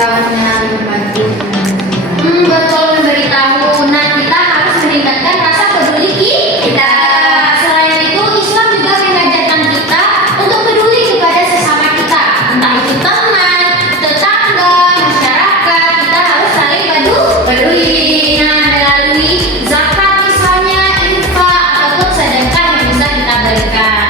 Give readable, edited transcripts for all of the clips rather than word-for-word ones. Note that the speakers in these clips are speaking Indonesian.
memberitahunya berbagi. Betul, memberitahu. Nah, kita harus meningkatkan rasa peduli kita. Selain itu, Islam juga mengajarkan kita untuk peduli kepada sesama kita, entah itu teman, tetangga, masyarakat. Kita harus saling peduli. Nah, melalui zakat misalnya, infak ataupun sedekah yang bisa kita berikan.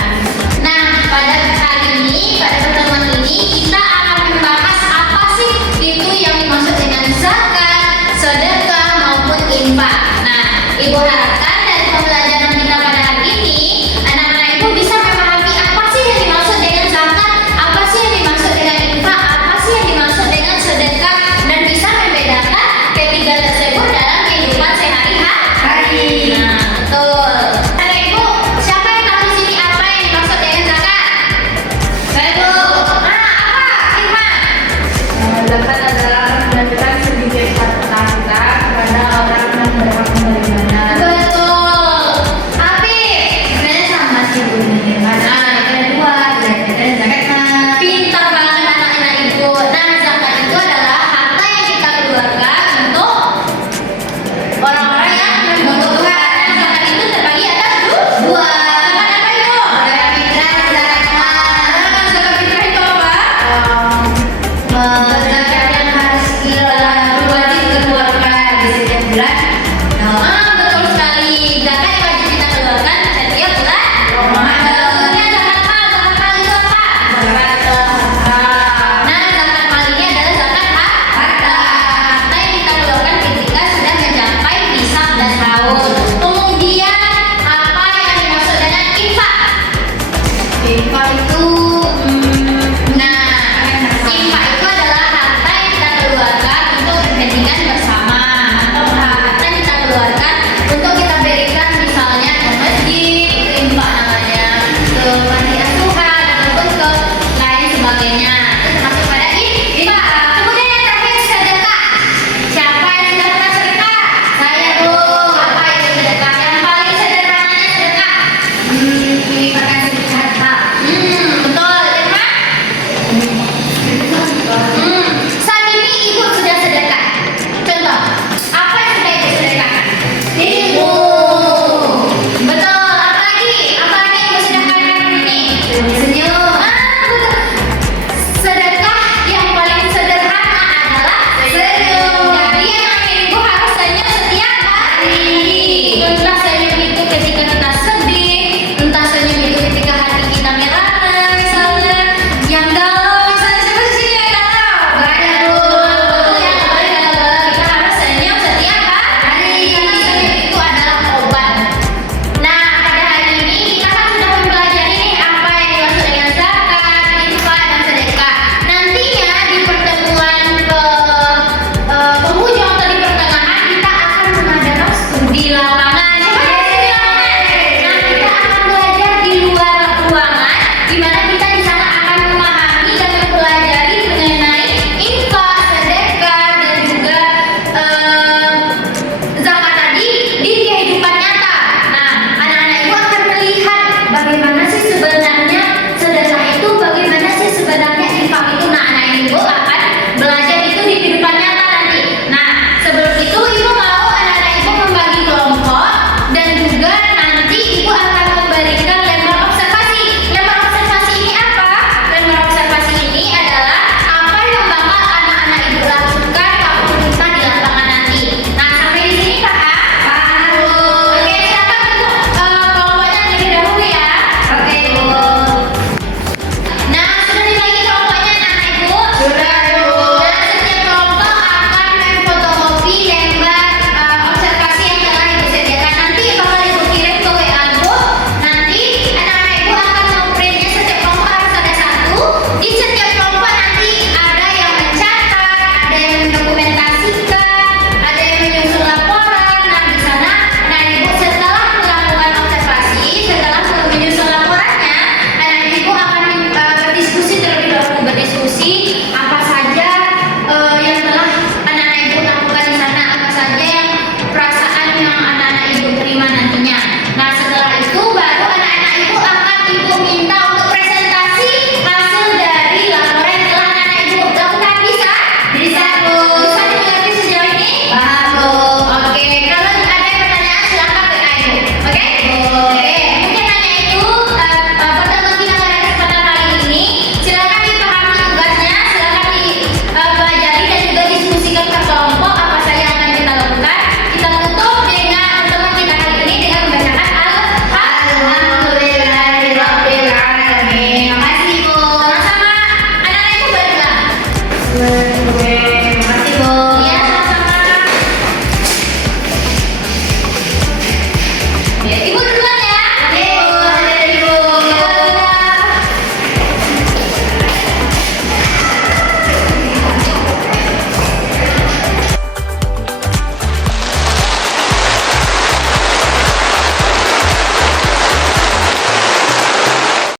Nah, pada kali ini, pada pertemuan ini, kita akan membahas apa sih itu yang dimaksud dengan zakat, sedekah maupun infak. Nah, Ibu harapkan dari pembelajaran kita pada hari ini, anak-anak Ibu bisa memahami apa sih yang dimaksud dengan zakat, apa sih yang dimaksud dengan infak, apa sih yang dimaksud dengan sedekah, dan bisa membedakan ketiga tersebut dalam kehidupan sehari-hari. Nah, betul. Anak Ibu, siapa yang tahu di sini apa yang dimaksud dengan zakat? Saya Bu. Apa? Infak? Zakat adalah memberikan sedikit harta kita kepada orang yang berhak menerimanya. Betul. Tapi sebenarnya sama sih Bu. Nah, yang kedua belajar zakat. Pintar banget anak-anak Ibu. Nah, zakat itu adalah harta yang kita keluarkan untuk orang-orang yang membutuhkan. Zakat itu terbagi atas dua. Zakat apa itu? Zakat fitrah, zakat mal. Zakat fitrah itu apa? Zakat yang harus wajib dikeluarkan di setiap bulan. Betul sekali. Zakat yang wajib kita keluarkan setiap bulan Ramadan. Kemudian zakat mal. Zakat mal itu apa? Zakat harta. Nah, zakat mal ini adalah zakat harta. Harta yang kita keluarkan ketika sudah mencapai 15 tahun. Kemudian apa yang dimaksud dengan infak? Infak itu Infak itu adalah harta yang kita keluarkan untuk kepentingan bersama, atau harta yang kita keluarkan untuk kita berikan misalnya ke masjid, infak namanya, ke panti asuhan ataupun ke lain sebagainya.